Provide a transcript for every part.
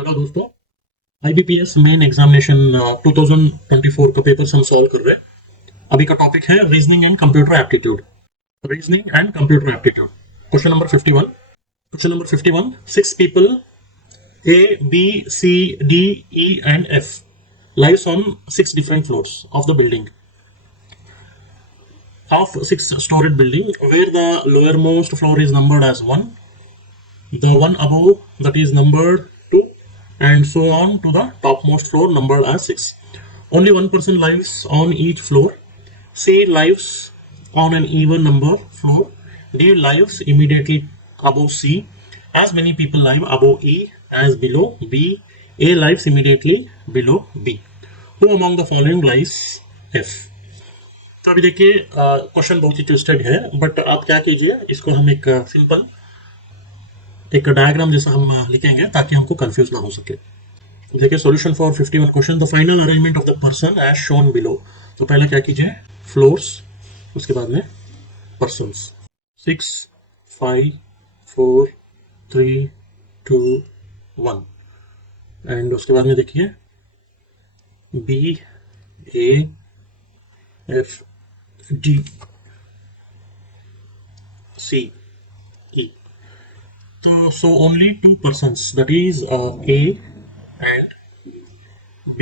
Hello दोस्तों। IBPS main examination 2024 का paper हम सॉल्व कर रहे हैं। अभी का टॉपिक है reasoning and computer aptitude. Reasoning and computer aptitude. Question number 51। Question number 51। Six people A B C D E and F lives on six different floors of the building of six-storied building, where the lowermost floor is numbered as 1, the one above that is numbered 2, and so on to the topmost floor numbered as 6. Only one person lives on each floor. C lives on an even number floor. D lives immediately above C. As many people live above E as below B. A lives immediately below B. Who among the following lies F? तो अभी देखिए question बहुत ही twisted है, but आप क्या कीजिए, इसको हम एक सिंपल एक डायग्राम जैसा हम लिखेंगे ताकि हमको कंफ्यूज ना हो सके। देखिए solution for 51 question, the final arrangement of the person as shown below. तो पहले क्या कीजिए, फ्लोर्स, उसके बाद में पर्सन्स। 6 5 4 3 2 1 एंड उसके बाद में देखिए B A F D C E. तो so only two persons, that is A and B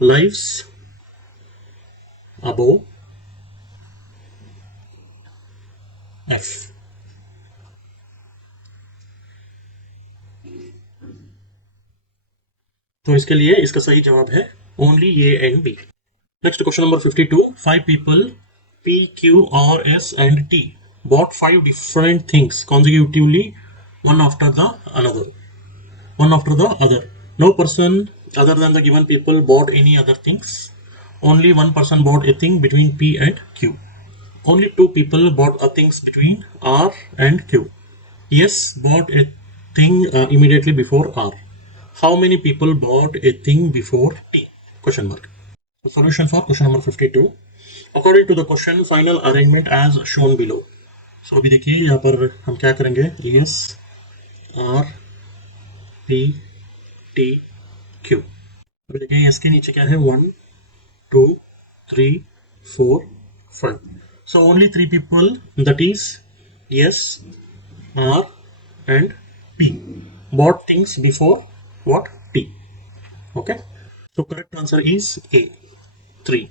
lives above F. तो इसके लिए इसका सही जवाब है only A and B. Next question number 52। Five people P Q R S and T bought five different things consecutively, one after the other. No person other than the given people bought any other things. Only one person bought a thing between P and Q. Only two people bought a things between R and Q. Yes bought a thing immediately before R. How many people bought a thing before T? Question mark. The solution for question number 52. According to the question, final arrangement as shown below. So अभी देखिए यहाँ पर हम क्या करेंगे, yes R P T Q। अभी देखिए इसके नीचे क्या है, 1 2 3 4 5. So only three people, that is S, R and P bought things before what? T. Okay. So correct answer is A, 3.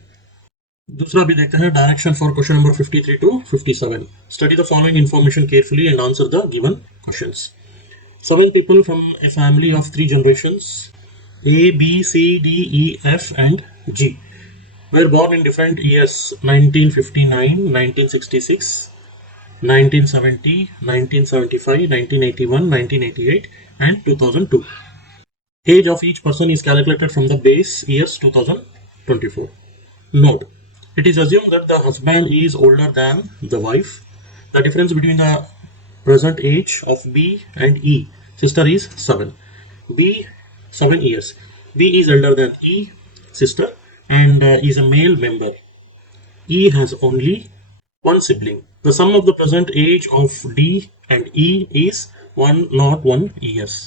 दूसरा भी देखते हैं, direction for question number 53 to 57. Study the following information carefully and answer the given questions. 7 people from a family of 3 generations A, B, C, D, E, F and G were born in different years: 1959, 1966, 1970, 1975, 1981, 1988 and 2002. Age of each person is calculated from the base years 2024. Note: it is assumed that the husband is older than the wife. The difference between the present age of B and E, sister, is 7. B 7 years. B is elder than E, sister, and is a male member. E has only one sibling. The sum of the present age of D and E is 101 years.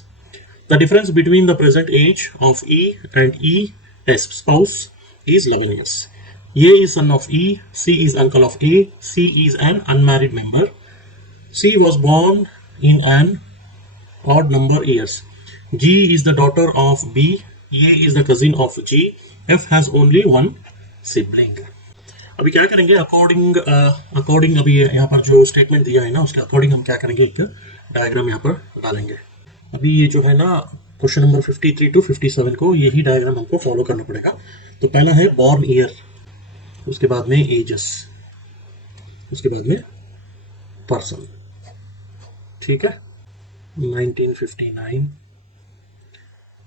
The difference between the present age of E and E's spouse is 11 years. A is son of E, C is uncle of A, C is an unmarried member. C was born in an odd number years. G is the daughter of B, A is the cousin of G, F has only one sibling. अभी क्या करेंगे, according अभी यहाँ पर जो statement दिया है ना, उसके अकॉर्डिंग हम क्या करेंगे, एक डायग्राम यहाँ पर डालेंगे। अभी ये जो है ना क्वेश्चन नंबर 53 to 57 को यही डायग्राम हमको फॉलो करना पड़ेगा। तो पहला है बॉर्न ईयर, उसके बाद में एजेस, उसके बाद में पर्सन। ठीक है, 1959,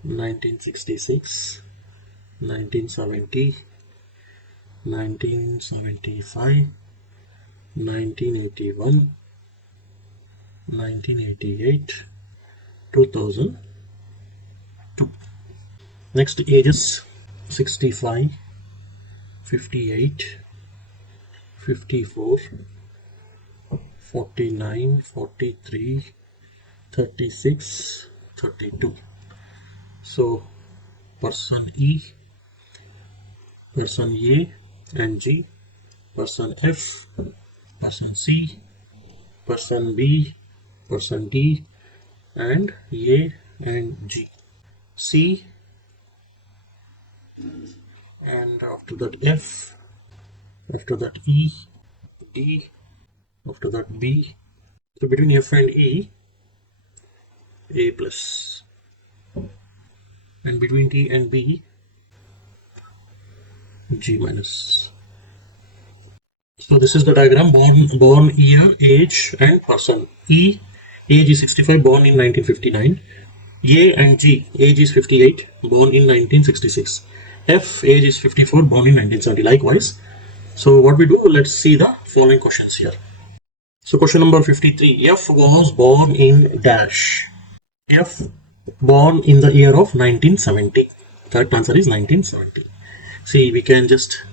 1966, 1970, 1975, 1981, 1988, 2002. Next ages: 65, 58, 54, 49, 43, 36, 32. So person E, person A and G, person F, person C, person B, person D, and A and G. C, and after that F, after that E, D, after that B. So between F and E, A plus, and between T and B, G minus. So this is the diagram: born year, age, and person. E, age is 65, born in 1959. A and G, age is 58, born in 1966. F, age is 54, born in 1970. Likewise. So what we do, let's see the following questions here. So question number 53. F was born in dash. F born in the year of 1970. Correct answer is 1970. See, we can just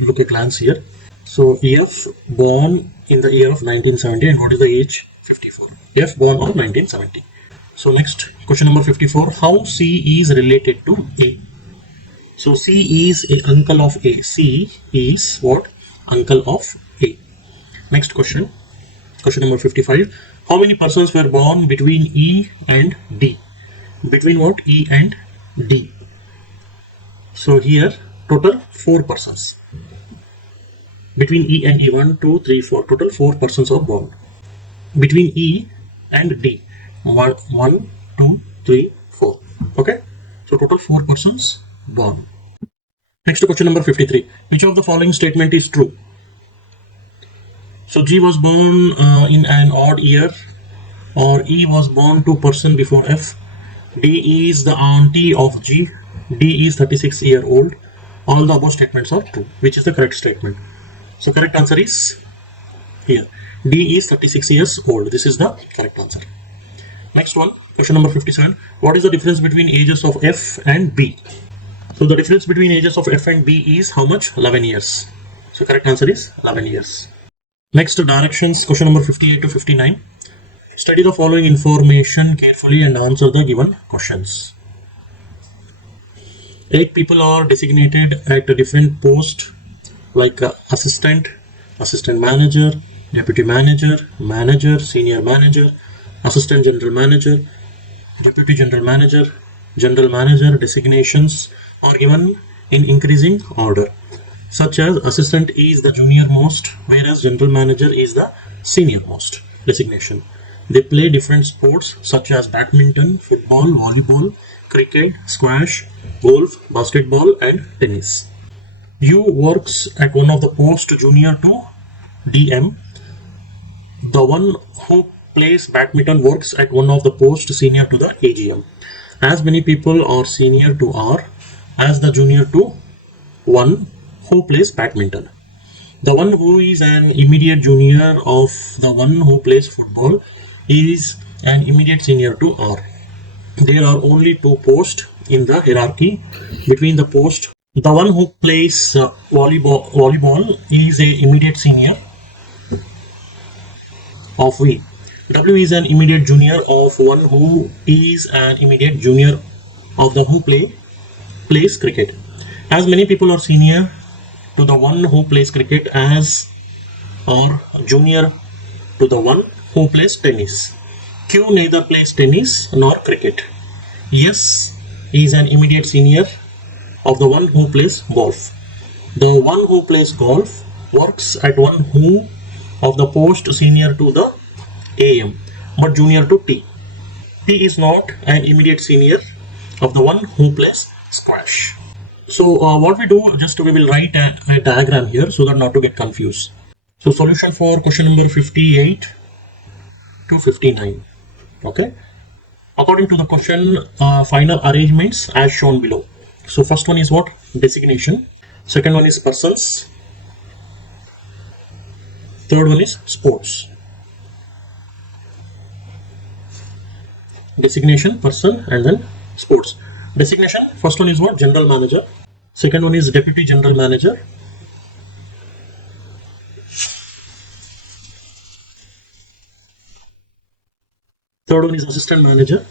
look a glance here. So F born in the year of 1970, and what is the age? 54. F born on 1970. So next, question number 54. How C is related to A? So C is a uncle of A. C is what? Uncle of A. Next question. Question number 55. How many persons were born between E and D? Between what? E and D. So here total 4 persons. Between E and E, 1, 2, 3, 4. Total 4 persons are born. Between E and D, 1, 2, 3, 4. Okay. So total 4 persons born. Next to question number 53. Which of the following statement is true? So G was born in an odd year, or E was born 2 person before F. D is the auntie of G. D is 36-year-old. All the above statements are true. Which is the correct statement? So correct answer is here. D is 36 years old. This is the correct answer. Next one, question number 57. What is the difference between ages of F and B? So the difference between ages of F and B is how much? 11 years. So correct answer is 11 years. Next, directions, question number 58 to 59. Study the following information carefully and answer the given questions. 8 people are designated at a different post, like assistant, assistant manager, deputy manager, manager, senior manager, assistant general manager, deputy general manager, general manager. Designations are given in increasing order, such as assistant is the junior most, whereas general manager is the senior most designation. They play different sports such as badminton, football, volleyball, cricket, squash, golf, basketball, and tennis. U works at one of the post junior to DM. The one who plays badminton works at one of the post senior to the AGM. As many people are senior to R as the junior to one who plays badminton. The one who is an immediate junior of the one who plays football is an immediate senior to R. There are only 2 posts in the hierarchy between the post. The one who plays volleyball is a immediate senior of V. W is an immediate junior of one who is an immediate junior of the who plays cricket. As many people are senior to the one who plays cricket as or junior to the one who plays tennis. Q neither plays tennis nor cricket. S is an immediate senior of the one who plays golf. The one who plays golf works at one who of the post senior to the AM but junior to T. T is not an immediate senior of the one who plays squash. So what we do, just we will write a diagram here so that not to get confused. So solution for question number 58 to 59. Okay. According to the question, final arrangements as shown below. So first one is what? Designation. Second one is persons. Third one is sports. Designation, person, and then sports. Designation, first one is what? General manager. Second one is deputy general manager. Third one is assistant manager.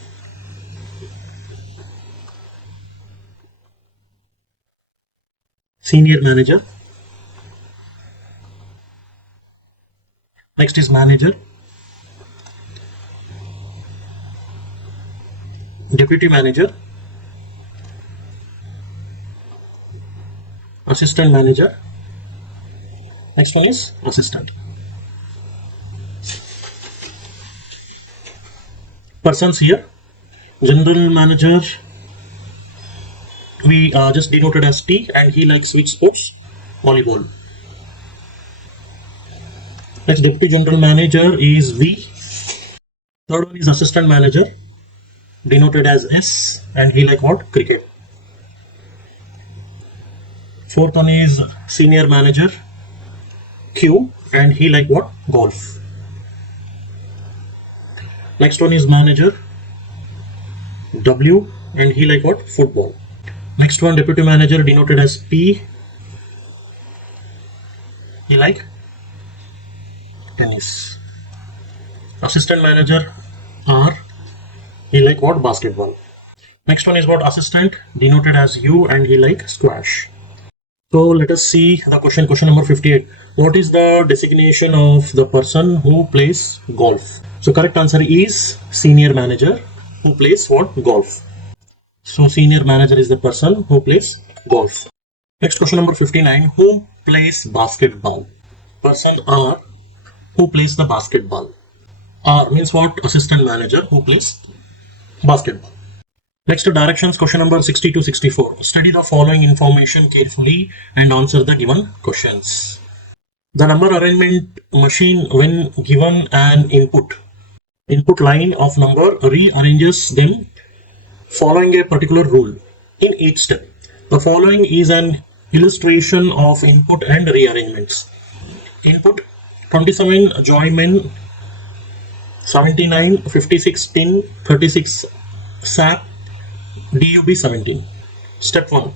senior manager. Next is manager, deputy manager, assistant manager. Next one is assistant. Persons here, general manager, we just denoted as T, and he likes which sports? Volleyball. Next, deputy general manager is V. Third one is assistant manager, denoted as S, and he like what? Cricket. Fourth one is senior manager, Q, and he like what? Golf. Next one is manager, W, and he like what? Football. Next one, deputy manager, denoted as P, he like tennis. Assistant manager, R, he like what? Basketball. Next one is what? Assistant, denoted as U, and he like squash. So let us see the question number 58. What is the designation of the person who plays golf? So correct answer is senior manager who plays what? Golf. So senior manager is the person who plays golf. Next question number 59. Who plays basketball? Person R who plays the basketball. R means what? Assistant manager who plays basketball. Next, directions, question number 60 to 64. Study the following information carefully and answer the given questions. The number arrangement machine, when given an input line of number, rearranges them following a particular rule in each step. The following is an illustration of input and rearrangements. Input 27 joymen, 79 56 pin, 36 sap, DUB 17. Step 1.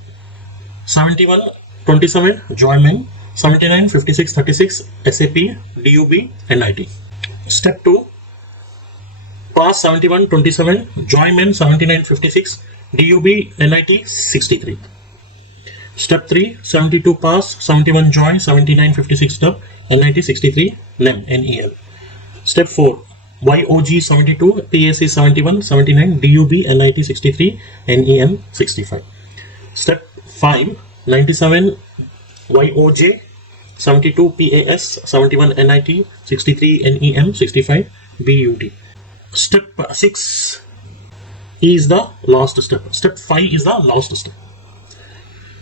71 27 joymen, 79 56 36 SAP, DUB, NIT. Step 2. Pass 71 27 joymen, 79 56 DUB, NIT 63. Step 3. 72 pass 71 joy, 79 56 stub, NIT 63 NEM, NEL. Step 4. YOG 72, PAC 71, 79, DUB, NIT 63, NEM 65. Step 5. 97 YOJ 72, PAS 71, NIT 63, NEM 65, BUD. Step 6 is the last step. Step 5 is the last step.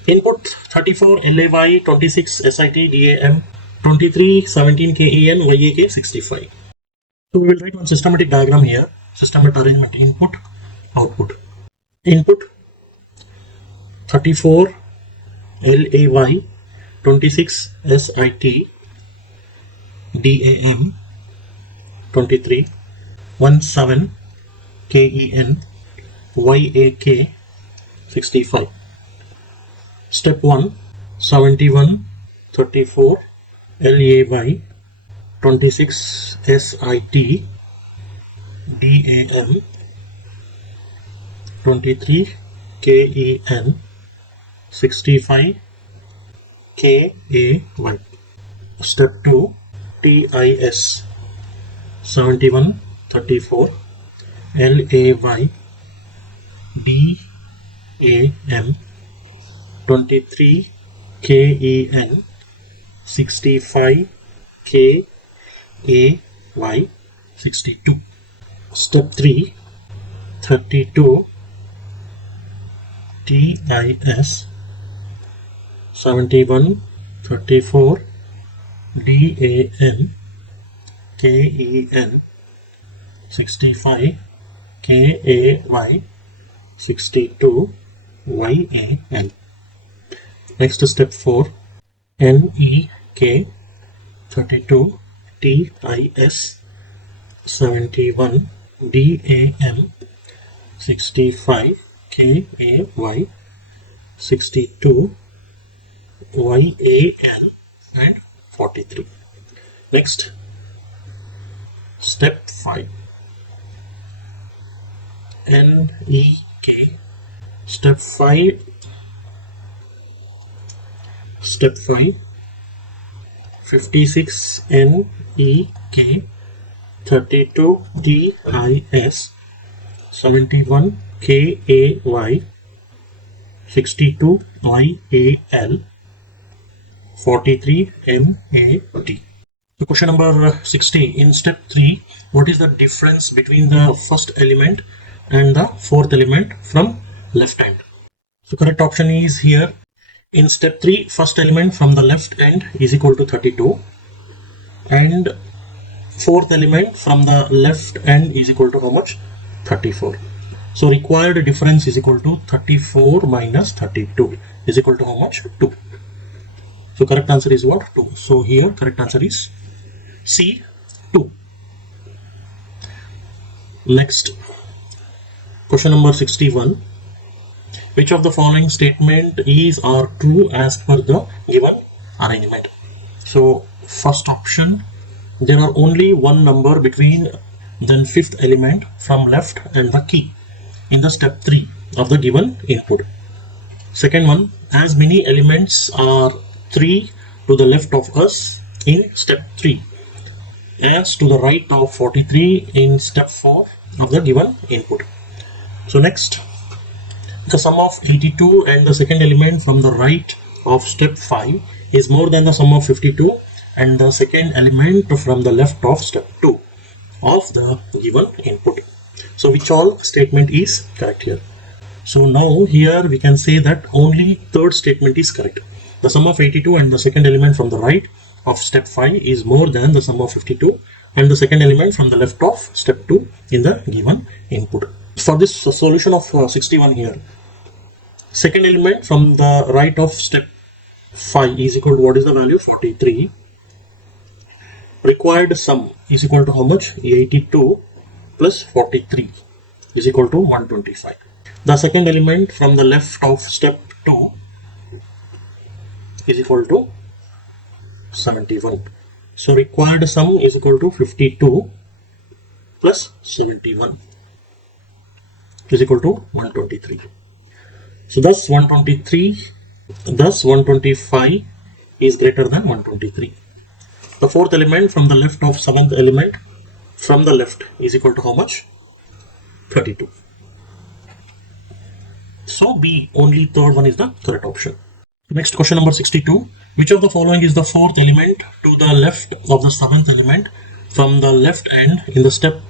Input 34 LAY, 26 SIT DAM, 23 17 KEN YAK 65. So we will write one systematic diagram here. Systematic arrangement: input, output. Input 34 LAY, 26 SIT DAM, 23 17 KEN YAK 65. Step 1. 71 34 LAY, 26 SIT DAM, 23 KEN 65 KAY. Step 2. TIS 71 34 LAY DAM, 23 KEN 65 KAY 62. Step 3. 32 TIS 71 34 DAM, KEN 65 KAY 62 YAN. Next, step 4. NEK 32 TIS 71 DAM, 65 KAY 62 YAN and 43. Next, step 5. NEK. Step 5. step 5, 56 NEK, 32 TIS, 71 KAY, 62 YAL, 43 MAT. So question number 16. In step 3, what is the difference between the first element and the fourth element from left hand? So correct option is here. In step 3, first element from the left end is equal to 32 and fourth element from the left end is equal to how much? 34. So required difference is equal to 34 minus 32 is equal to how much? 2. So correct answer is what? 2. So here correct answer is C, 2. Next, question number 61. Which of the following statement is or true as per the given arrangement? So first option, there are only one number between the fifth element from left and the key in the step 3 of the given input. Second one, as many elements are 3 to the left of us in step 3 as to the right of 43 in step 4 of the given input. So next, the sum of 82 and the second element from the right of step 5 is more than the sum of 52 and the second element from the left of step 2 of the given input. So which all statement is correct here? So now here we can say that only third statement is correct. The sum of 82 and the second element from the right of step 5 is more than the sum of 52 and the second element from the left of step 2 in the given input. For this solution of 61 here, second element from the right of step 5 is equal to what is the value? 43. Required sum is equal to how much? 82 plus 43 is equal to 125. The second element from the left of step 2 is equal to 71. So required sum is equal to 52 plus 71 is equal to 123. So thus 125 is greater than 123. The fourth element from the left of seventh element from the left is equal to how much? 32. So B, only third one is the correct option. Next, question number 62. Which of the following is the fourth element to the left of the seventh element from the left end in the step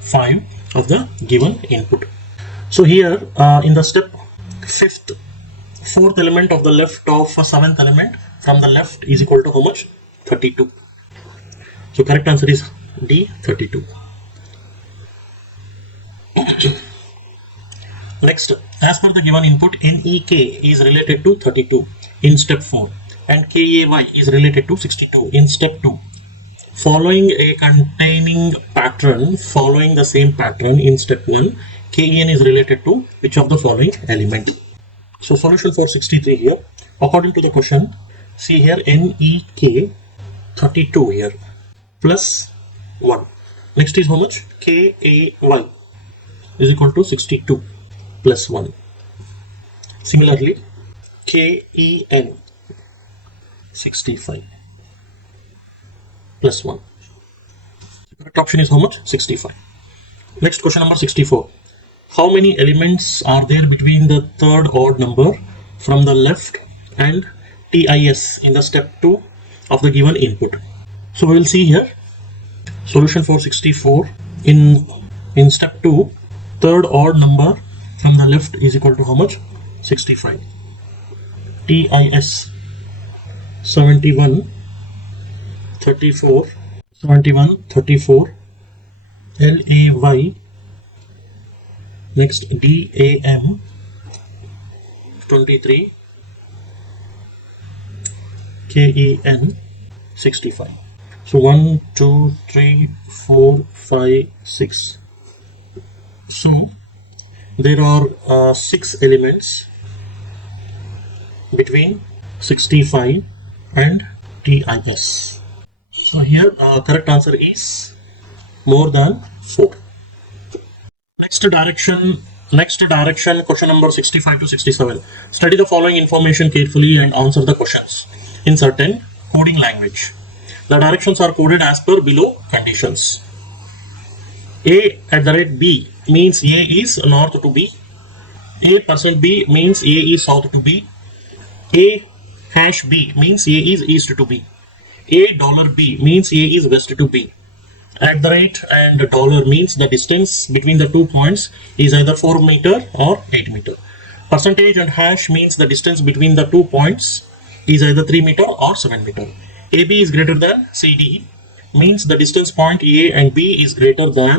5 of the given input? So here in the step 5th, fourth element of the left of a seventh element from the left is equal to how much? 32. So correct answer is D, 32. Next, as per the given input, NEK is related to 32 in step 4 and KAY is related to 62 in step 2. Following a containing pattern, following the same pattern in step 1, KN is related to which of the following element? So solution for 63 here, according to the question, see here NEK 32 here plus 1. Next is how much? KAY is equal to 62 plus 1. Similarly, KEN 65 plus 1. The correct option is how much? 65. Next, question number 64. How many elements are there between the third odd number from the left and TIS in the step 2 of the given input? So we will see here solution for 64. In step 2, third odd number from the left is equal to how much? 65. TIS 71 34 71 34 LAY. Next, DAM 23 KEN 65. So 1 2 3 4 5 6. So there are 6 elements between 65 and TIS. So here correct answer is more than 4. Next direction, question number 65 to 67. Study the following information carefully and answer the questions. in certain coding language. The directions are coded as per below conditions. A@B means A is north to B. A%B means A is south to B. A#B means A is east to B. $B means A is west to B. @ and dollar means the distance between the 2 points is either 4 meter or 8 meter. Percentage and hash means the distance between the 2 points is either 3 meter or 7 meter. AB is greater than CD means the distance point A and B is greater than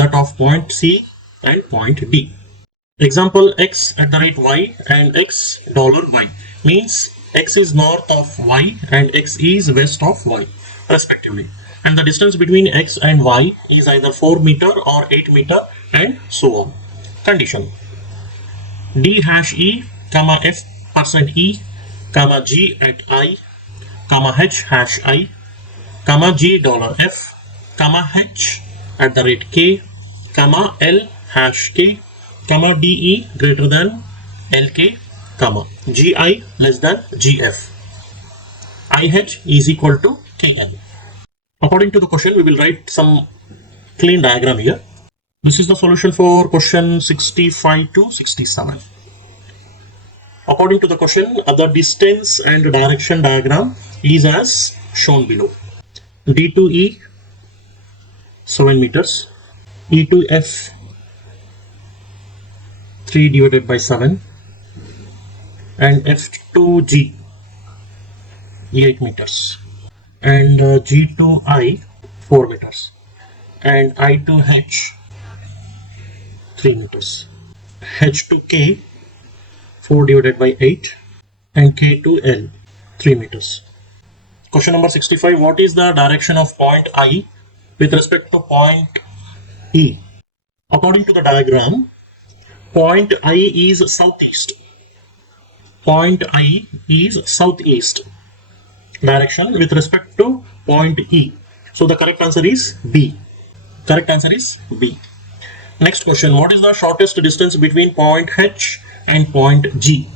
that of point C and point D. Example, X@Y and $Y means X is north of Y and X is west of Y respectively. And the distance between X and Y is either 4 meter or 8 meter and so on. Condition: D#E, F%E, G@I, H#I, G$F, H@K, L#K, DE greater than LK, GI less than GF. IH is equal to KL. According to the question, we will write some clean diagram here. This is the solution for question 65 to 67. According to the question, the distance and direction diagram is as shown below. D to E 7 meters, E to F 3 divided by 7, and F to G 8 meters, and G to I 4 meters, and I to H 3 meters, H to K 4 divided by 8, and K to L 3 meters. Question number 65. What is the direction of point I with respect to point E? According to the diagram, point I is southeast. Point I is southeast direction with respect to point E. So the correct answer is B. Correct answer is B. Next question. What is the shortest distance between point H and point G?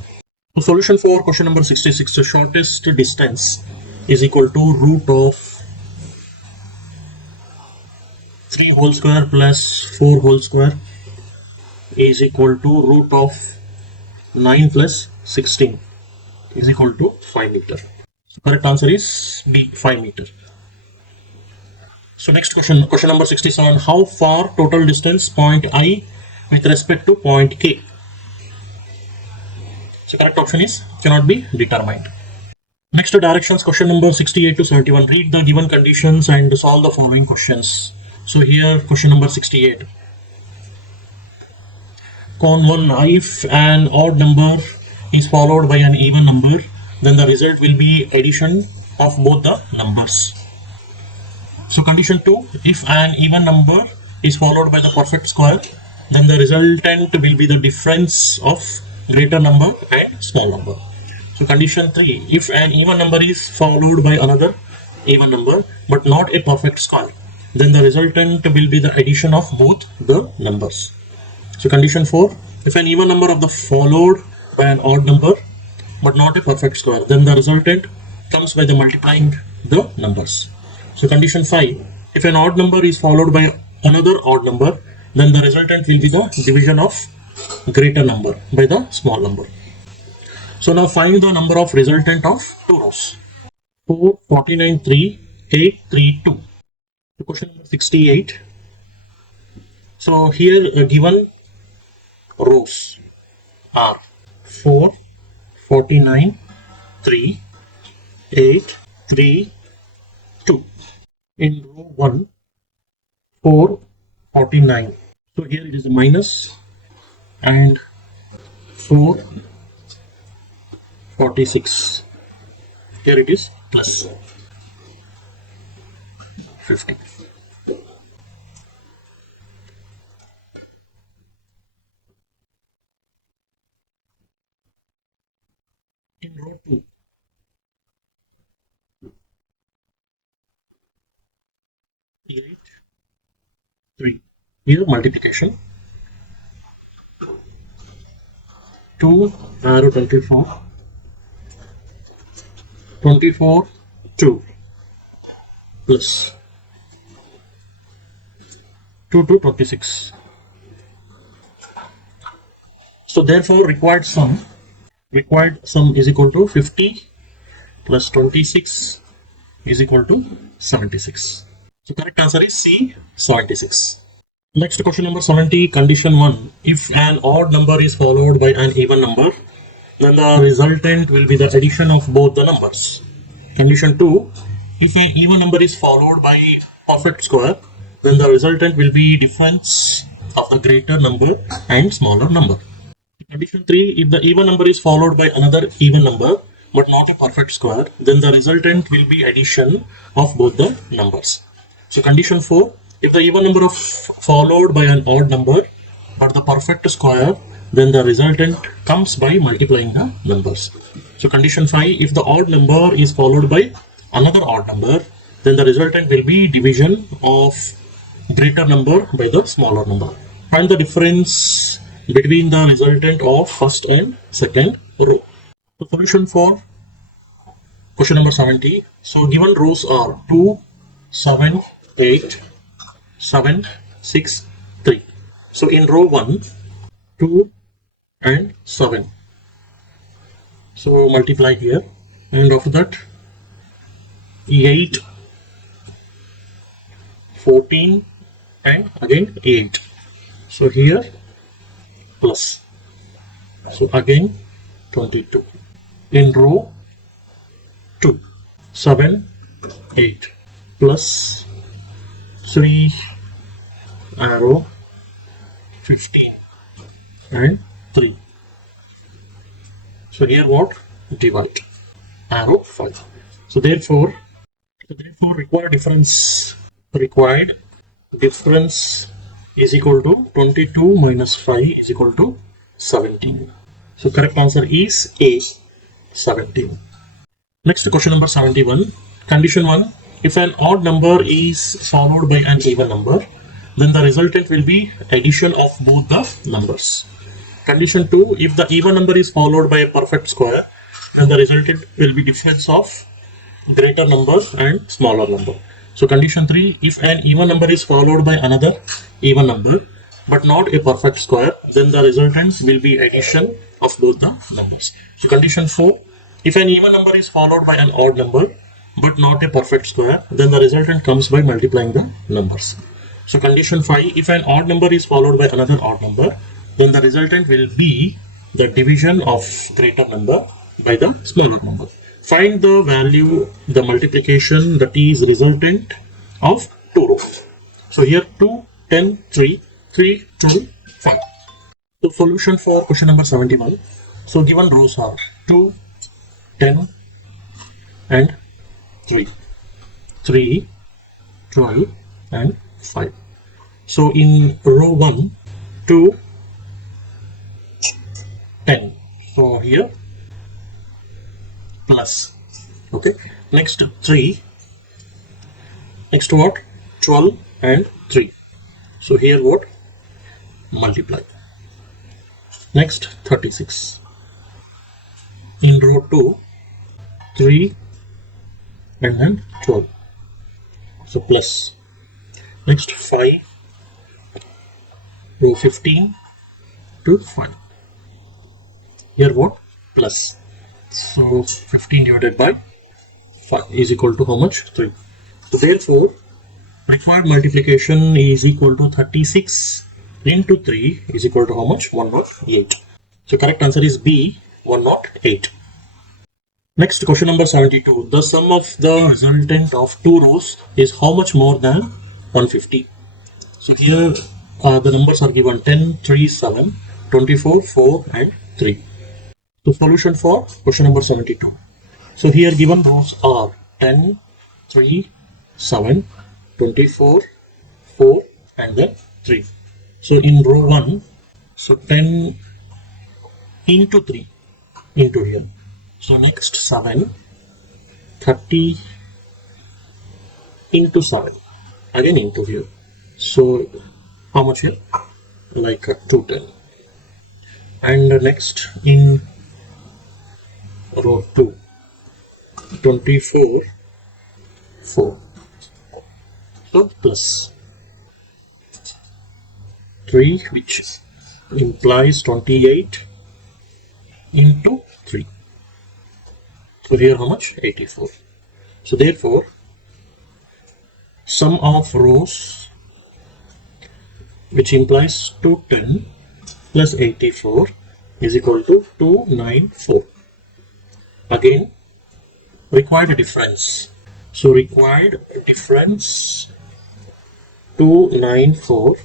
The solution for question number 66. The shortest distance is equal to root of 3 whole square plus 4 whole square is equal to root of 9 plus 16 is equal to 5 meter. Correct answer is B, 5 meter. So next question, question number 67. How far total distance point I with respect to point K? So correct option is cannot be determined. Next directions, question number 68 to 71. Read the given conditions and solve the following questions. So here question number 68. Con 1, if an odd number is followed by an even number, then the result will be addition of both the numbers. So condition 2, if an even number is followed by the perfect square, then the resultant will be the difference of greater number and small number. So condition 3, if an even number is followed by another even number but not a perfect square, then the resultant will be the addition of both the numbers. So condition 4, if an even number of the followed by an odd number but not a perfect square, then the resultant comes by the multiplying the numbers. So condition 5, if an odd number is followed by another odd number, then the resultant will be the division of greater number by the small number. So now find the number of resultant of two rows. 4, 49, 3, 8, 3, 2. So question number 68. So here given rows are 4, 49, 3, 8, 3, 2. In row 1, 4, 49. So here it is a minus, and 4, 46. Here it is plus 50. In row 2, 8, 3. Here multiplication. 2 arrow 24. 24 2 plus 2 to 26. So therefore required sum is equal to 50 plus 26 is equal to 76. So correct answer is C, 76. Next question number 70, condition 1. If an odd number is followed by an even number, then the resultant will be the addition of both the numbers. Condition 2. If an even number is followed by perfect square, then the resultant will be difference of the greater number and smaller number. Condition 3. If the even number is followed by another even number but not a perfect square, then the resultant will be addition of both the numbers. So condition 4. If the even number followed by an odd number but the perfect square, then the resultant comes by multiplying the numbers. So condition 5. If the odd number is followed by another odd number, then the resultant will be division of greater number by the smaller number. Find the difference between the resultant of first and second row. The solution for question number 70. So given rows are 2, 7, 8, 7, 6, 3. So in row 1, 2 and 7. So multiply here, and after that 8, 14 and again 8. So here plus, so again 22. In row 2, 7, 8 plus 3 arrow 15 and 3. So here what? Divide arrow 5. So therefore required difference is equal to 22 minus 5 is equal to 17. So correct answer is A, 17. Next question number 71. Condition 1. If an odd number is followed by an even number, then the resultant will be addition of both the numbers. Condition 2. If the even number is followed by a perfect square, then the resultant will be difference of greater number and smaller number. So condition 3. If an even number is followed by another even number but not a perfect square, then the resultant will be addition of both the numbers. So condition 4. If an even number is followed by an odd number but not a perfect square, then the resultant comes by multiplying the numbers. So condition 5. If an odd number is followed by another odd number, then the resultant will be the division of greater number by the smaller number. Find the value, the multiplication that is resultant of two rows. So here 2, 10, 3, 3, 2, 5. The solution for question number 71. So given rows are 2, 10 and 3, 3, 12 and 5. So in row 1, 2, 10. So here plus. Okay. Next 3. Next what? 12 and 3. So here what? Multiply. Next 36. In row 2, 3 and then 12. So plus. Next 5. Row 15 to 5. Here what? Plus. So 15 divided by 5 is equal to how much? 3. So therefore required multiplication is equal to 36 into 3 is equal to how much? 108. So correct answer is B, 108. Next question number 72. The sum of the resultant of two rows is how much more than 150? So here the numbers are given 10, 3, 7, 24, 4 and 3. So solution for question number 72. So here given rows are 10, 3, 7, 24, 4 and then 3. So in row 1, so 10 into 3 into here. So next 7, 30 into 7 again into here. So how much here? Like 210. And next in row 2, 24, 4. So plus 3, which implies 28 into 3. So here how much? 84. So therefore, sum of rows, which implies 210 plus 84 is equal to 294. Again, required difference. So required difference 294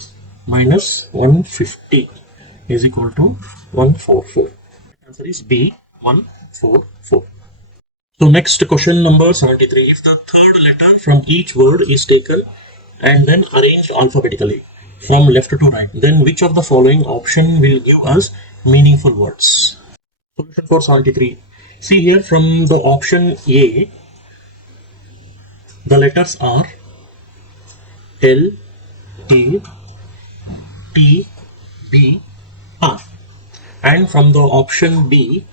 minus 150 is equal to 144. Answer is B, 144. So next question number 73. If the third letter from each word is taken and then arranged alphabetically from left to right, then which of the following option will give us meaningful words? Solution for 73. See here, from the option A, the letters are L, A, T, B, R. And from the option B,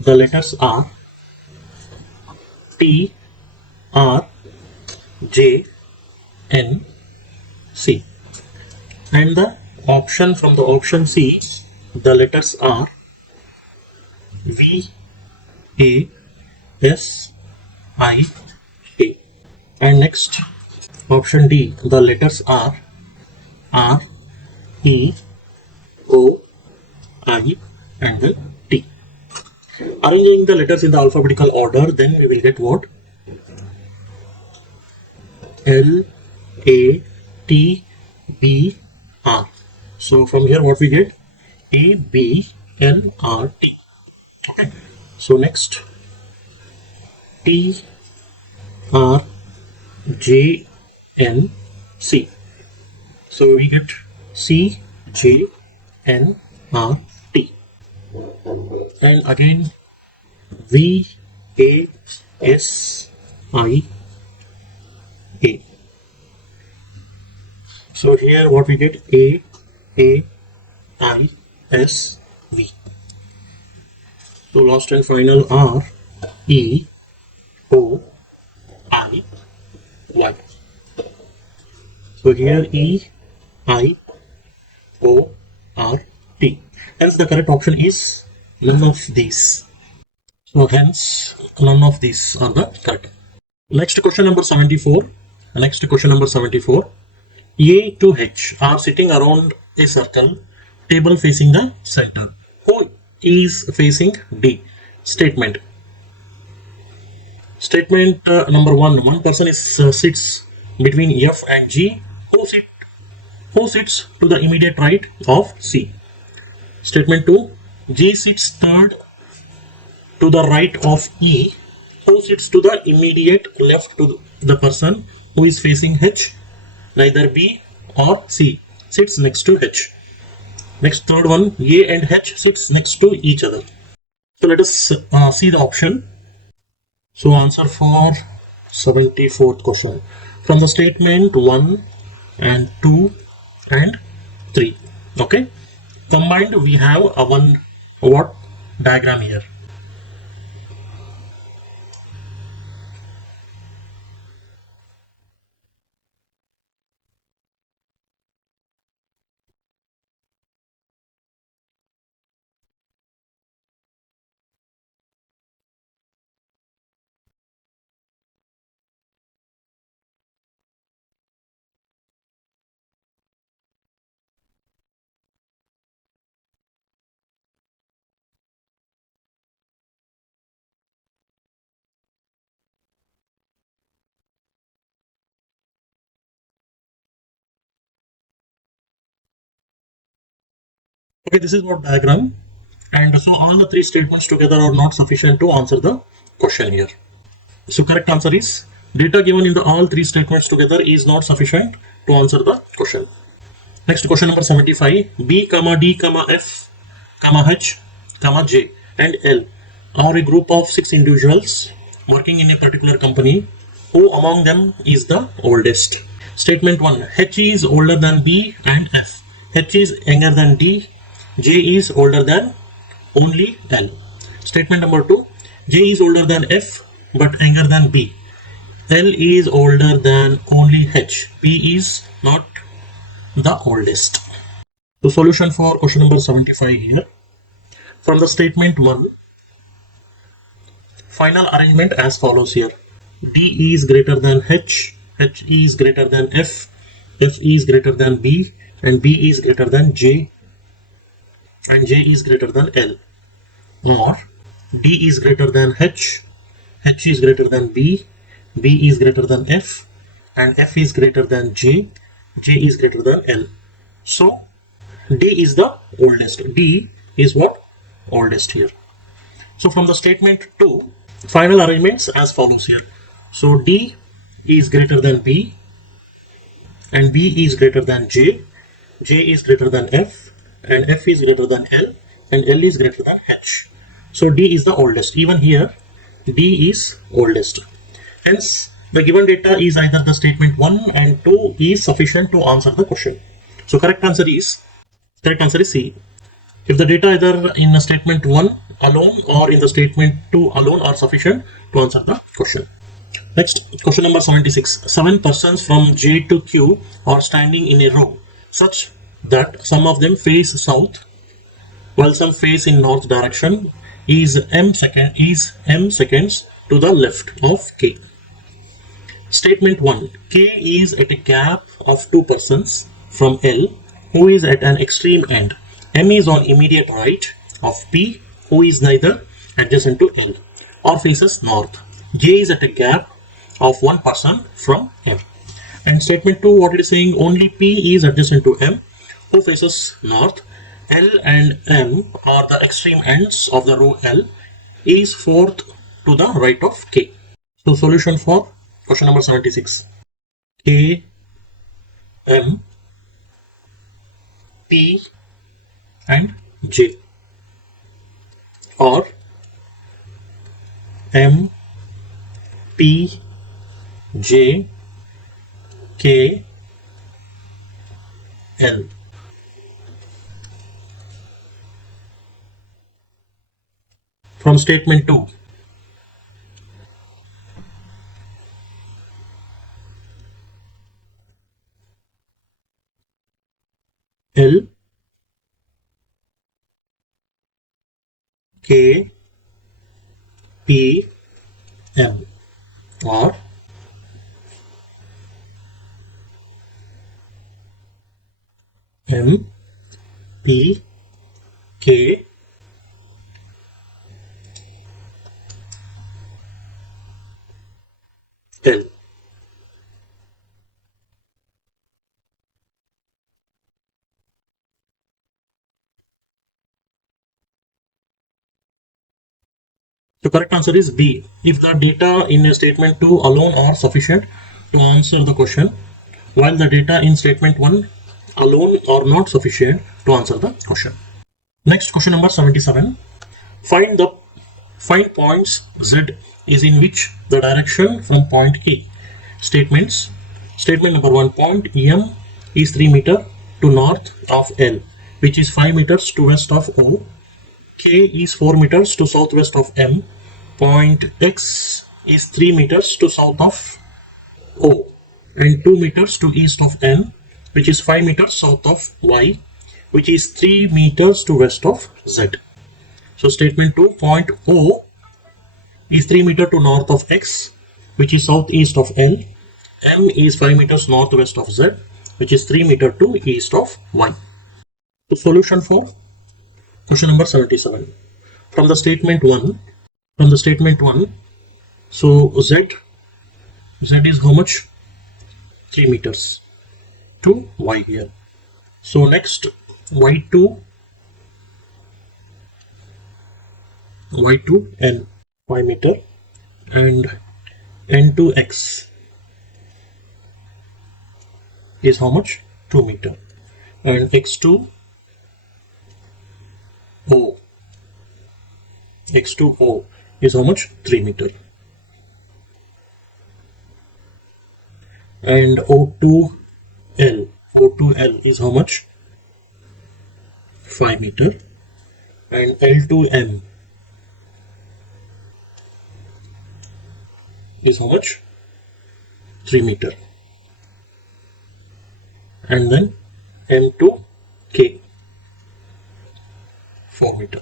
the letters are T, R, J, N, C. And the option from the option C, the letters are V, A, S, I, A. And next, option D, the letters are R, E, O, I, and T. Arranging the letters in the alphabetical order, then we will get what? L, A, T, B, R. So from here what we get? A, B, N, R, T. Okay. So next, T, R, J, N, C. So we get C, J, N, R, T. And again, V, A, S, I, A. So here what we get? A, I, S, V. So last and final R, E, O, I, Y. So here E, I, O, R, T. Hence the correct option is none of these. So hence none of these are the correct. Next question number 74. Next question number 74. A to H are sitting around a circle, table facing the center. Who is facing D? Statement. Statement number 1. One person is sits between F and G. Who sits to the immediate right of C? Statement 2. G sits third to the right of E. Who sits to the immediate left to the person who is facing H? Neither B or C sits next to H. Next, third one, A and H sits next to each other. So let us see the option. So answer for 74th question. From the statement 1 and 2 and 3. Okay. Combined we have a one what diagram here. Okay, this is what diagram, and so all the three statements together are not sufficient to answer the question here. So correct answer is data given in the all three statements together is not sufficient to answer the question. Next question number 75. B, D, F, H, J and L are a group of 6 individuals working in a particular company. Who among them is the oldest? Statement 1. H is older than B and F. H is younger than D. J is older than only L. Statement number 2. J is older than F but younger than B. L is older than only H. P is not the oldest. The solution for question number 75 here. From the statement 1, final arrangement as follows here. D is greater than H, H is greater than F, F is greater than B, and B is greater than J, and J is greater than L. Or D is greater than H, H is greater than B, B is greater than F, and F is greater than J, J is greater than L. So D is the oldest. D is what? Oldest here. So from the statement 2, final arrangements as follows here. So D is greater than B, and B is greater than J, J is greater than F, and F is greater than L, and L is greater than H. So D is the oldest. Even here, D is oldest. Hence, the given data is either the statement 1 and 2 is sufficient to answer the question. So correct answer is C. If the data either in the statement 1 alone or in the statement 2 alone are sufficient to answer the question. Next, question number 76. 7 persons from J to Q are standing in a row such that some of them face south while some face in north direction. Is m seconds to the left of K. Statement 1. K is at a gap of 2 persons from L who is at an extreme end. M is on immediate right of P who is neither adjacent to L or faces north. J is at a gap of 1 person from M. And statement 2, what it is saying, only P is adjacent to M who faces north. L and M are the extreme ends of the row L, is fourth to the right of K. So solution for question number 76. K, M, P and J, or M, P, J, K, L. From statement 2, L, K, P, M, or M, P, K, L. The correct answer is B. If the data in statement 2 alone are sufficient to answer the question, while the data in statement 1 alone are not sufficient to answer the question. Next, question number 77. Find points Z is in which the direction from point A. Statements. Statement number 1, point M is 3 meter to north of L, which is 5 meters to west of O. K is 4 meters to southwest of M. Point X is 3 meters to south of O and 2 meters to east of N, which is 5 meters south of Y, which is 3 meters to west of Z. So statement 2, point O is 3 meters to north of X, which is southeast of L. M is 5 meters northwest of Z, which is 3 meters to east of Y. The solution for question number 77. From the statement 1, so Z is how much? 3 meters to Y here. So next, Y2 N, 5 meter, and N2X is how much? 2 meter, and X2O is how much? 3 meter, and O2L is how much? 5 meter, and L2M is how much? 3 meter. And then M to K, 4 meter.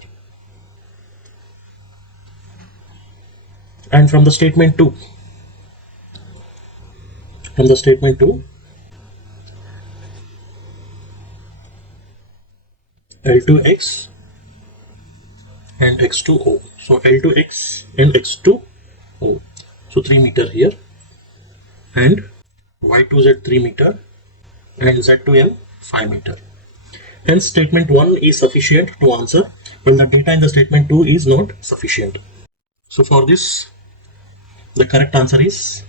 And from the statement 2, L to X and X to O. So L to X and X to O. So 3 meter here, and Y to Z 3 meter, and Z to M 5 meter. Hence statement 1 is sufficient to answer when the data in the statement 2 is not sufficient. So for this, the correct answer is,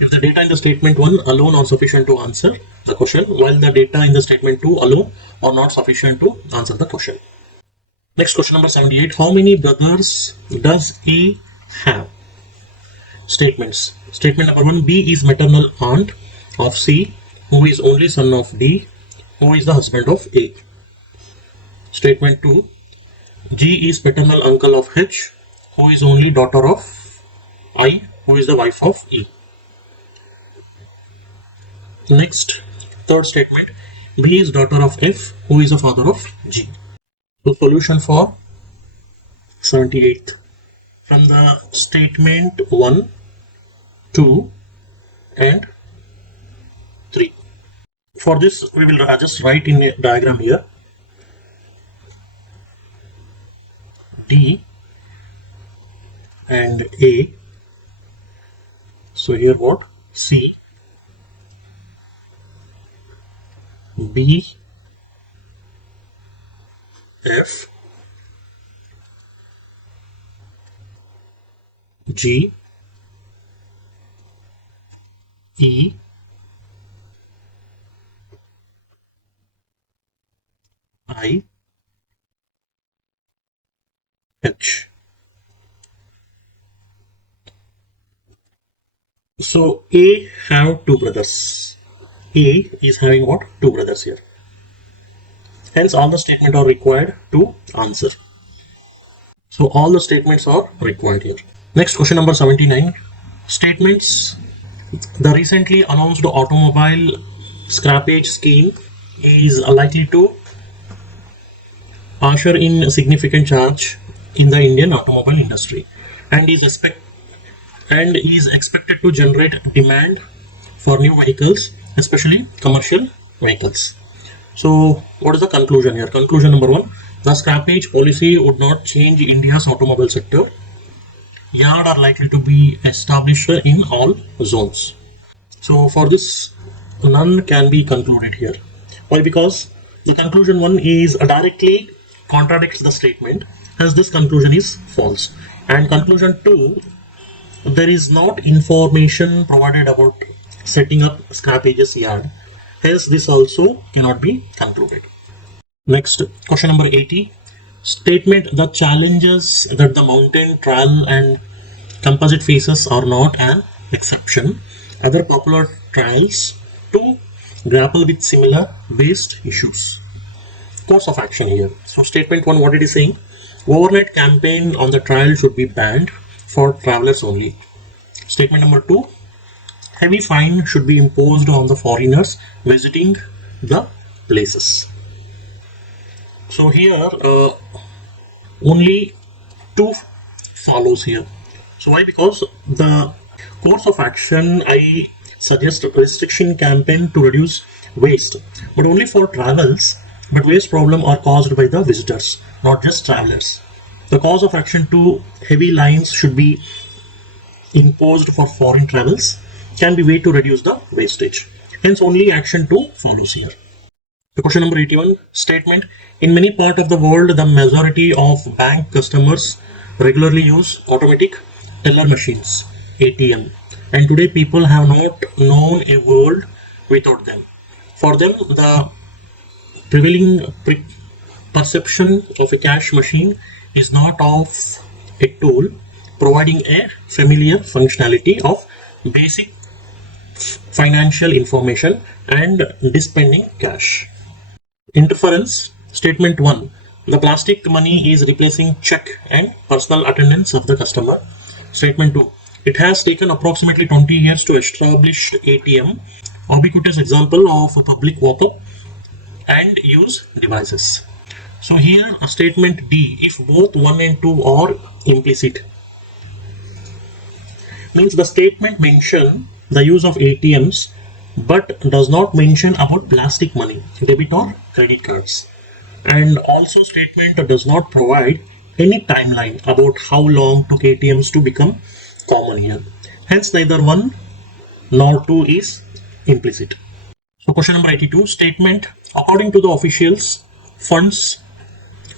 if the data in the statement 1 alone are sufficient to answer the question, while the data in the statement 2 alone are not sufficient to answer the question. Next, question number 78. How many brothers does A have? Statements. Statement number 1. B is maternal aunt of C, who is only son of D, who is the husband of A. Statement 2. G is paternal uncle of H, who is only daughter of I, who is the wife of E. Next, third statement. B is daughter of F, who is the father of G. So solution for 78th. From the statement 1, 2 and 3. For this, we will just write in a diagram here. D and A. So here what? C, B, F, G, E, I, H. So A have 2 brothers. A is having what? 2 brothers here. Hence all the statements are required to answer. So all the statements are required here. Next, question number 79. Statements. The recently announced automobile scrappage scheme is likely to usher in a significant change in the Indian automobile industry and is expected to generate demand for new vehicles, especially commercial vehicles. So what is the conclusion here? Conclusion number 1. The scrappage policy would not change India's automobile sector. Yards are likely to be established in all zones. So for this, none can be concluded here. Why? Because the conclusion 1 is directly contradicts the statement, hence this conclusion is false. And conclusion 2, there is not information provided about setting up scrappages yard, hence this also cannot be concluded. Next, question number 80. Statement. The challenges that the mountain trail and composite faces are not an exception. Other popular trails to grapple with similar based issues. Course of action here. So statement 1, what it is saying? Overnight campaign on the trail should be banned for travelers only. Statement number 2, heavy fine should be imposed on the foreigners visiting the places. So here only 2 follows here. So why? Because the course of action, I suggest a restriction campaign to reduce waste, but only for travels. But waste problem are caused by the visitors, not just travelers. The cause of action to heavy lines should be imposed for foreign travels can be way to reduce the wastage. Hence only action 2 follows here. The question number 81. Statement. In many parts of the world, the majority of bank customers regularly use automatic teller machines, ATM, and today people have not known a world without them. For them, the prevailing perception of a cash machine is not of a tool providing a familiar functionality of basic financial information and dispensing cash. Inference. Statement 1. The plastic money is replacing check and personal attendance of the customer. Statement 2. It has taken approximately 20 years to establish ATM, ubiquitous example of a public walk-up and use devices. So here statement D, if both 1 and 2 are implicit, means the statement mention the use of ATMs but does not mention about plastic money, debit or credit cards. And also statement does not provide any timeline about how long took ATMs to become common here. Hence neither 1 nor 2 is implicit. So question number 82, statement according to the officials, funds,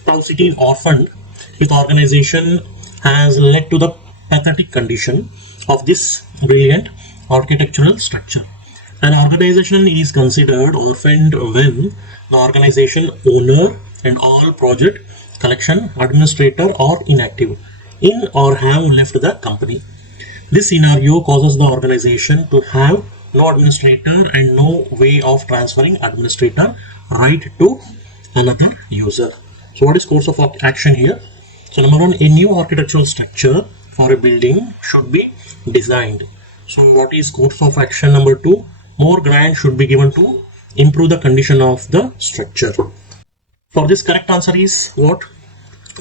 paucity or fund with organization has led to the pathetic condition of this brilliant architectural structure. An organization is considered orphaned when the organization owner and all project collection administrator are inactive in or have left the company. This scenario causes the organization to have no administrator and no way of transferring administrator right to another user. So what is course of action here? So number 1, a new architectural structure for a building should be designed. So what is course of action number 2? More grant should be given to improve the condition of the structure. For this correct answer is what?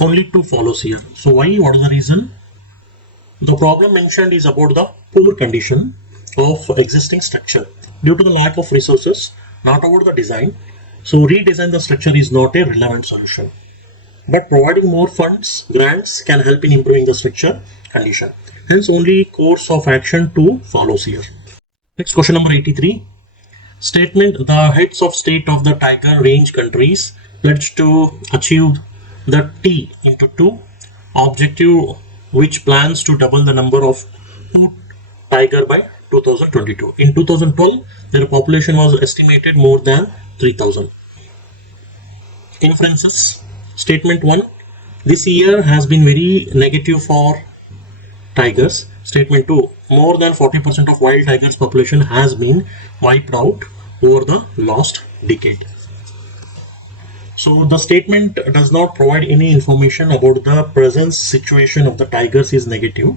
Only 2 follows here. So why? What is the reason? The problem mentioned is about the poor condition of existing structure due to the lack of resources, not about the design. So redesign the structure is not a relevant solution. But providing more funds, grants can help in improving the structure condition. Hence only course of action 2 follows here. Next question number 83. Statement the heads of state of the tiger range countries pledged to achieve the T into 2 objective which plans to double the number of food tiger by 2022. In 2012, their population was estimated more than 3,000. Inferences. Statement 1. This year has been very negative for tigers. Statement 2. More than 40% of wild tigers population has been wiped out over the last decade. So the statement does not provide any information about the present situation of the tigers is negative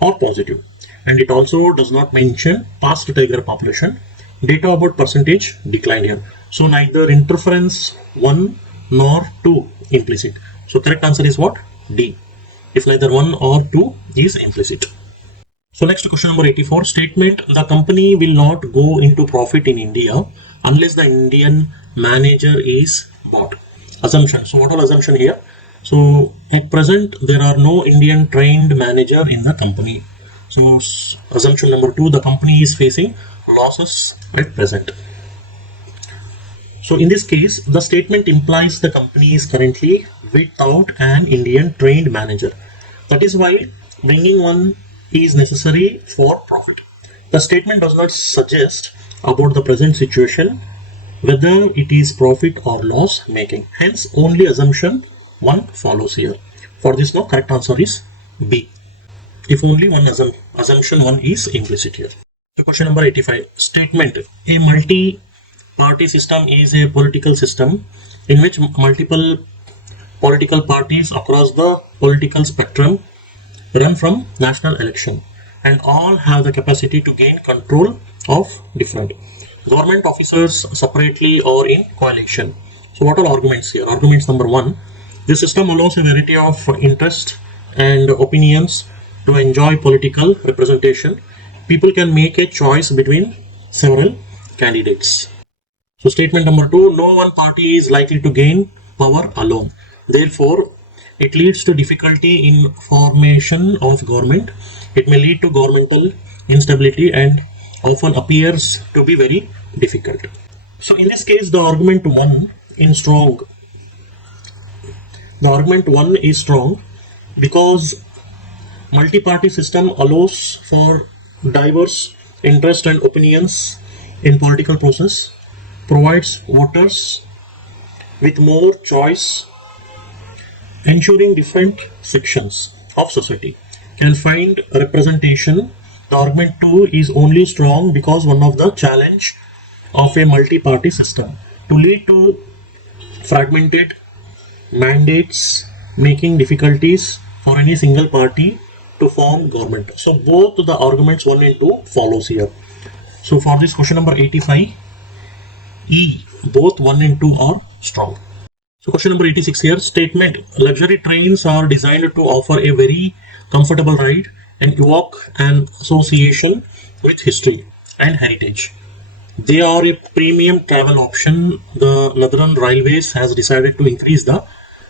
or positive. And it also does not mention past tiger population. Data about percentage decline here. So neither interference 1 nor 2 implicit. So correct answer is what? D. If neither 1 or 2 is implicit. So next question number 84. Statement the company will not go into profit in India unless the Indian manager is bought. Assumption. So what are assumption here? So at present there are no Indian trained manager in the company. So assumption number 2, the company is facing losses at present. So in this case, the statement implies the company is currently without an Indian trained manager. That is why bringing one is necessary for profit. The statement does not suggest about the present situation, whether it is profit or loss making. Hence, only assumption 1 follows here. For this, no correct answer is B. If only one assumption 1 is implicit here. So question number 85. Statement a multi-party system is a political system in which multiple political parties across the political spectrum run from national election and all have the capacity to gain control of different government officers separately or in coalition. So what are arguments here? Arguments number 1. This system allows a variety of interests and opinions to enjoy political representation. People can make a choice between several candidates. So statement number 2, no one party is likely to gain power alone. Therefore, it leads to difficulty in formation of government. It may lead to governmental instability and often appears to be very difficult. So in this case, the argument 1 is strong. The argument 1 is strong because multi-party system allows for diverse interests and opinions in political process, provides voters with more choice, ensuring different sections of society can find representation. The argument 2 is only strong because one of the challenge of a multi-party system to lead to fragmented mandates, making difficulties for any single party to form government. So both the arguments 1 and 2 follows here. So for this question number 85, E, both 1 and 2 are strong. So question number 86 here, statement, luxury trains are designed to offer a very comfortable ride and evoke an association with history and heritage. They are a premium travel option. The Northern Railways has decided to increase the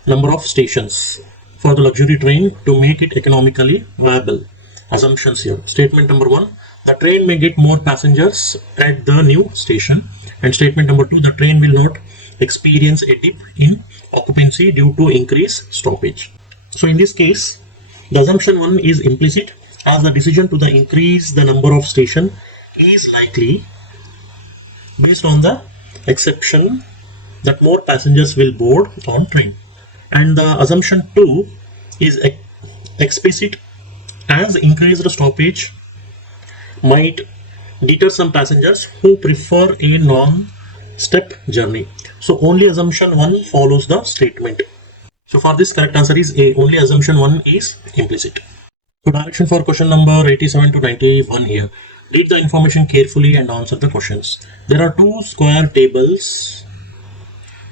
number of stations for the luxury train to make it economically viable. Assumptions here. Statement number 1, the train may get more passengers at the new station. And statement number 2, the train will not experience a dip in occupancy due to increased stoppage. So in this case, the assumption 1 is implicit, as the decision to increase the number of station is likely based on the exception that more passengers will board on train. And the assumption 2 is explicit, as increased stoppage might deter some passengers who prefer a non-step journey. So only assumption 1 follows the statement. So for this, correct answer is A. Only assumption 1 is implicit. So direction for question number 87 to 91 here. Read the information carefully and answer the questions. There are two square tables,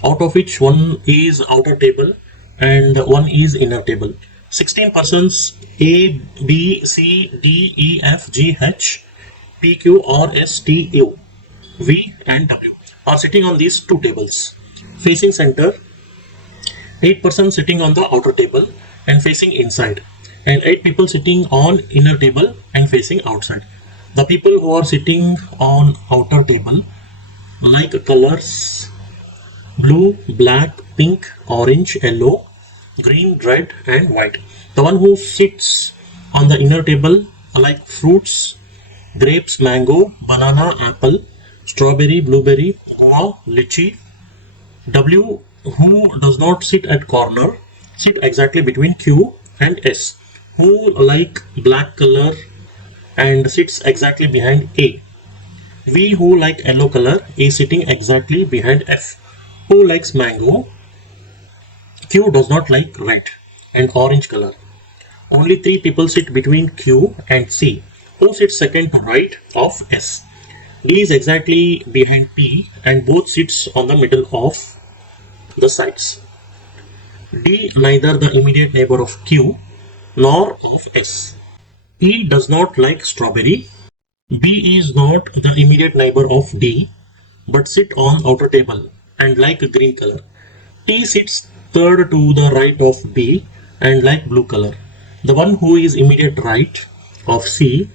out of which one is outer table and one is inner table. 16 persons A, B, C, D, E, F, G, H, P, Q, R, S, T, U, V and W are sitting on these two tables. Facing center, 8 persons sitting on the outer table and facing inside, and 8 people sitting on inner table and facing outside. The people who are sitting on outer table like colors blue, black, pink, orange, yellow, green, red and white. The one who sits on the inner table like fruits, grapes, mango, banana, apple, strawberry, blueberry, guava, lychee. W, who does not sit at corner, sit exactly between Q and S, who like black color and sits exactly behind A. V, who like yellow color, is sitting exactly behind F, who likes mango. Q does not like red and orange color. Only 3 people sit between Q and C, who sits second to right of S. D is exactly behind P and both sits on the middle of the sides. D, neither the immediate neighbor of Q nor of S. E does not like strawberry. B is not the immediate neighbor of D but sit on outer table and like green color. T sits third to the right of B and like blue color. The one who is immediate right of C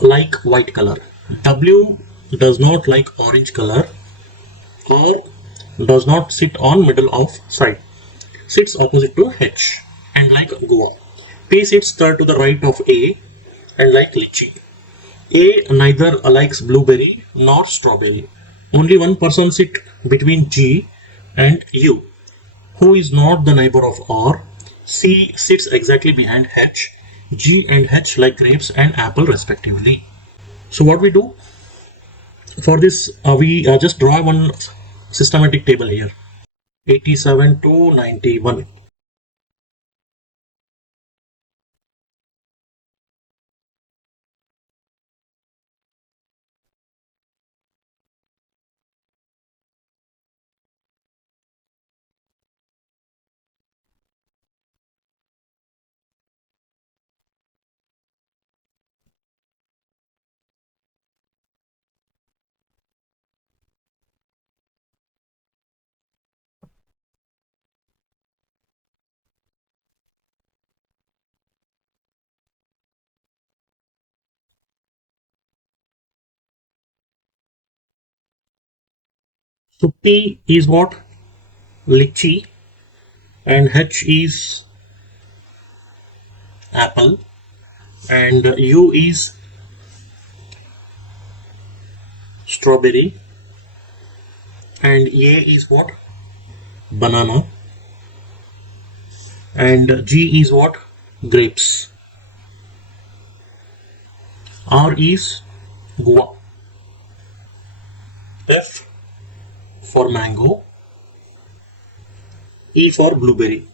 like white color. W does not like orange color or does not sit on middle of side. Sits opposite to H and like guava. P sits third to the right of A and like lychee. A neither likes blueberry nor strawberry. Only one person sits between G and U, who is not the neighbor of R. C sits exactly behind H. G and H like grapes and apple respectively. So what we do for this, we just draw one systematic table here. 87 to 91. So P is what? Lychee, and H is apple, and U is strawberry, and A is what? Banana, and G is what? Grapes. R is guava. F for mango, E for blueberry.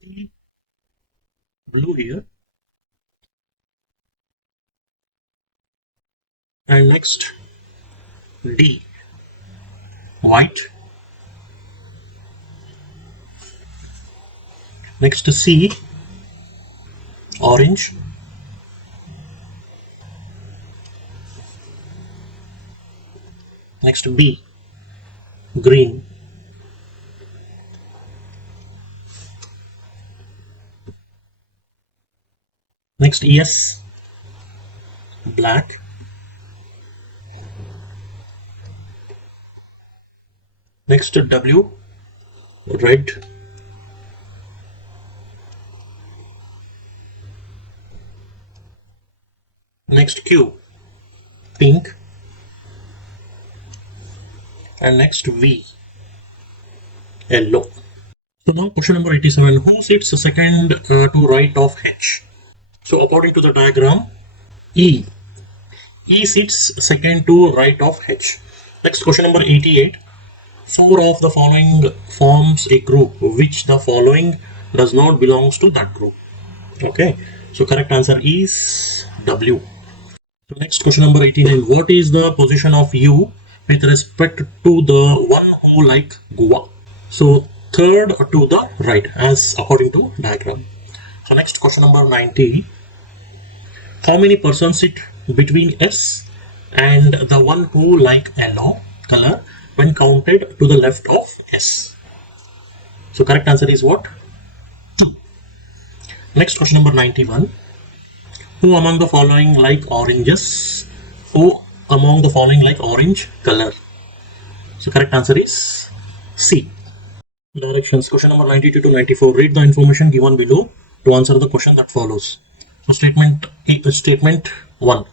E, blue here. And next D, white. Next C, orange. Next B, green. Next S, black. Next W, red. Next Q, pink. And next V, yellow. So now question number 87. Who sits second to right of H? So according to the diagram, E. E sits second to right of H. Next question number 88. Four of the following forms a group. Which the following does not belongs to that group? Okay. So correct answer is W. So next question number 89. What is the position of U with respect to the one who like Goa? So third to the right as according to diagram. So next question number 90. How many persons sit between S and the one who like yellow color when counted to the left of S? So correct answer is what? 2. Next question number 91. Who among the following like oranges? Who among the following like orange color? So correct answer is C. Directions. Question number 92 to 94. Read the information given below to answer the question that follows. So statement 1.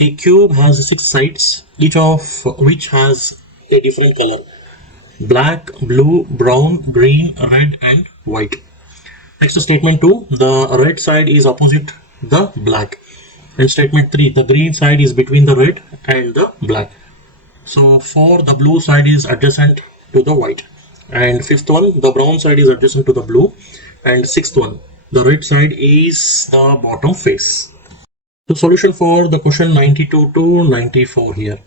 A cube has 6 sides, each of which has a different color: black, blue, brown, green, red, and white. Next statement 2. The red side is opposite the black. And statement 3. The green side is between the red and the black. So 4. The blue side is adjacent to the white. And fifth one, the brown side is adjacent to the blue. And sixth one, the red side is the bottom face. So solution for the question 92 to 94 here.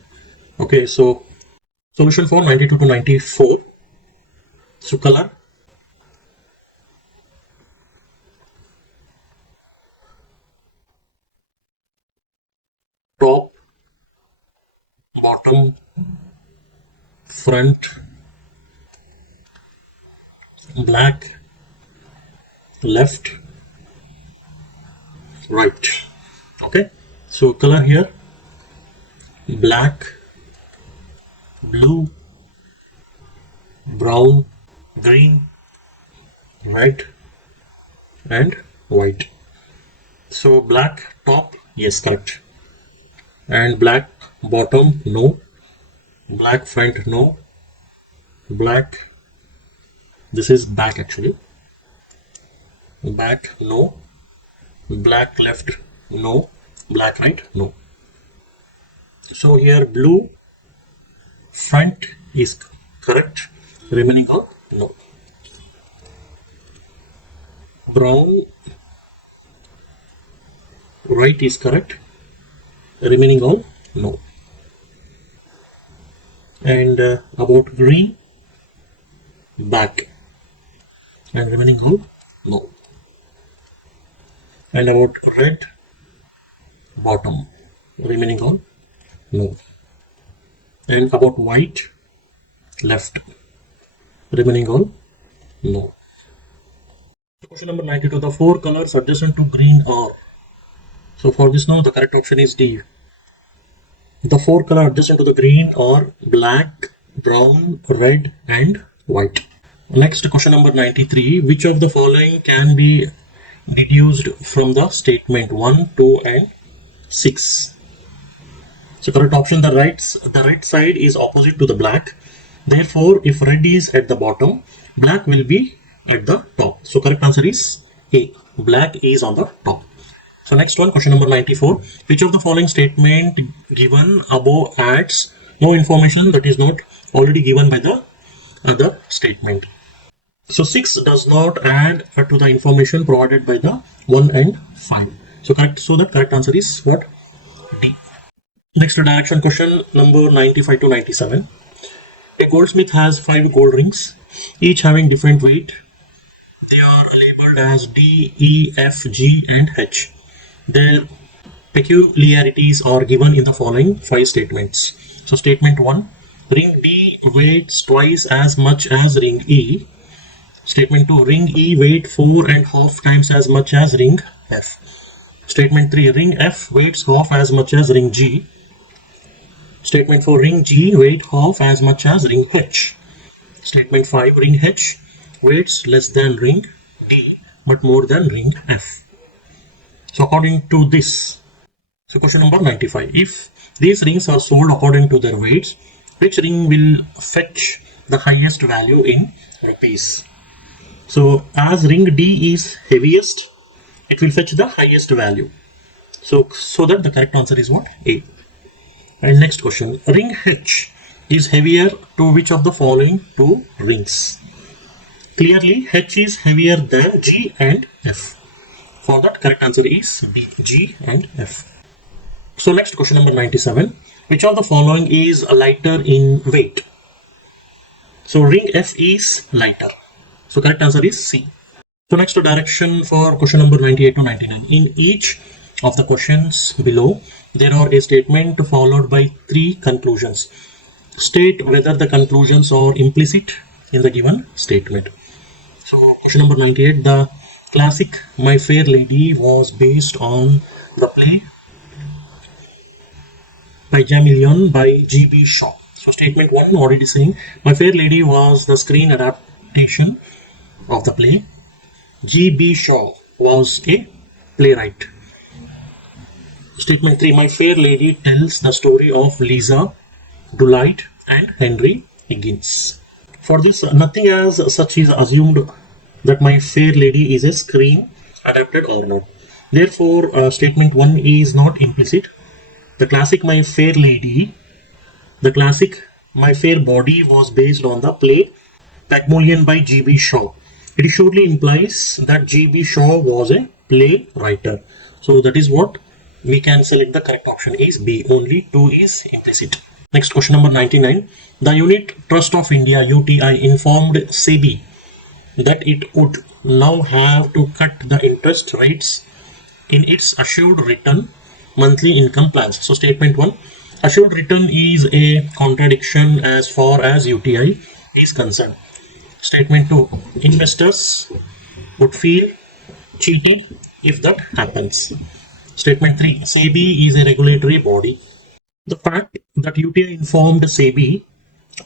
Okay, so solution for 92 to 94. So color. Top, bottom, front, black, left, right. Okay, so color here: black, blue, brown, green, red, and white. So black top, yes, correct. And black bottom, no. Black front, no. Black, this is back actually. Back, no. Black left, no. Black right, no. So here blue front is correct, remaining all no. Brown right is correct, remaining all no. And about green back and remaining all no. And about red bottom, remaining all no. And about white left, remaining all no. Question number 92. The four colors adjacent to green are. So for this now the correct option is D. The four colors adjacent to the green are black, brown, red, and white. Next, question number 93. Which of the following can be deduced from the statement 1, 2 and 6? So correct option, the right side is opposite to the black. Therefore, if red is at the bottom, black will be at the top. So correct answer is A. Black is on the top. So next one, question number 94. Which of the following statement given above adds no information that is not already given by the other statement? So 6 does not add to the information provided by the 1 and 5. So the correct answer is what? D. Next direction question number 95 to 97. A goldsmith has 5 gold rings, each having different weight. They are labeled as D, E, F, G and H. Their peculiarities are given in the following 5 statements. So statement 1, ring D weighs twice as much as ring E. Statement 2, ring E weighs 4.5 times as much as ring F. Statement 3, ring F weighs half as much as ring G. Statement 4, ring G weighs half as much as ring H. Statement 5, ring H weighs less than ring D but more than ring F. So according to this, so question number 95. If these rings are sold according to their weights, which ring will fetch the highest value in rupees? So as ring D is heaviest, it will fetch the highest value. So that the correct answer is what? A. And next question, ring H is heavier to which of the following 2 rings? Clearly H is heavier than G and F. For that, correct answer is B, G and F. So next question number 97. Which of the following is lighter in weight? So ring F is lighter. So correct answer is C. So next direction for question number 98 to 99. In each of the questions below, there are a statement followed by 3 conclusions. State whether the conclusions are implicit in the given statement. So question number 98. The classic My Fair Lady was based on the play Pygmalion by G.B. Shaw. So statement 1, what it is saying, My Fair Lady was the screen adaptation of the play. G.B. Shaw was a playwright. Statement 3, My Fair Lady tells the story of Lisa Delight and Henry Higgins. For this, nothing as such is assumed that My Fair Lady is a screen adapted or not. Therefore, statement 1 is not implicit. The classic My Fair Lady, the classic My Fair Body was based on the play Pygmalion by G.B. Shaw. It surely implies that G.B. Shaw was a play writer. So that is what we can select. The correct option is B. Only 2 is implicit. Next question number 99. The Unit Trust of India UTI informed SEBI that it would now have to cut the interest rates in its assured return monthly income plans. So statement 1, assured return is a contradiction as far as UTI is concerned. Statement 2, investors would feel cheated if that happens. Statement 3, SEBI is a regulatory body. The fact that UTI informed SEBI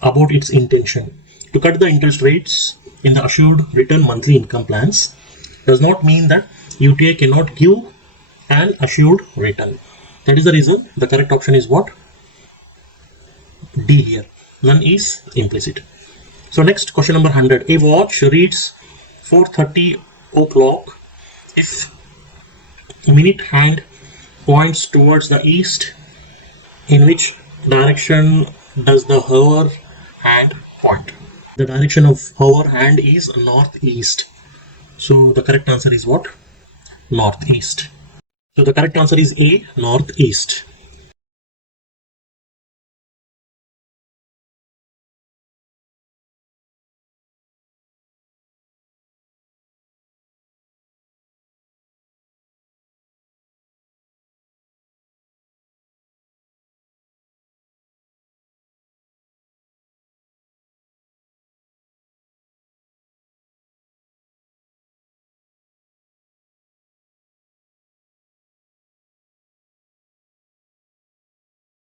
about its intention to cut the interest rates in the assured return monthly income plans does not mean that UTI cannot give an assured return. That is the reason the correct option is what? D here. None is implicit. So next, question number 100. A watch reads 4:30 o'clock if minute hand points towards the east. In which direction does the hour hand point? The direction of hour hand is northeast. So the correct answer is what? Northeast. So the correct answer is A, northeast.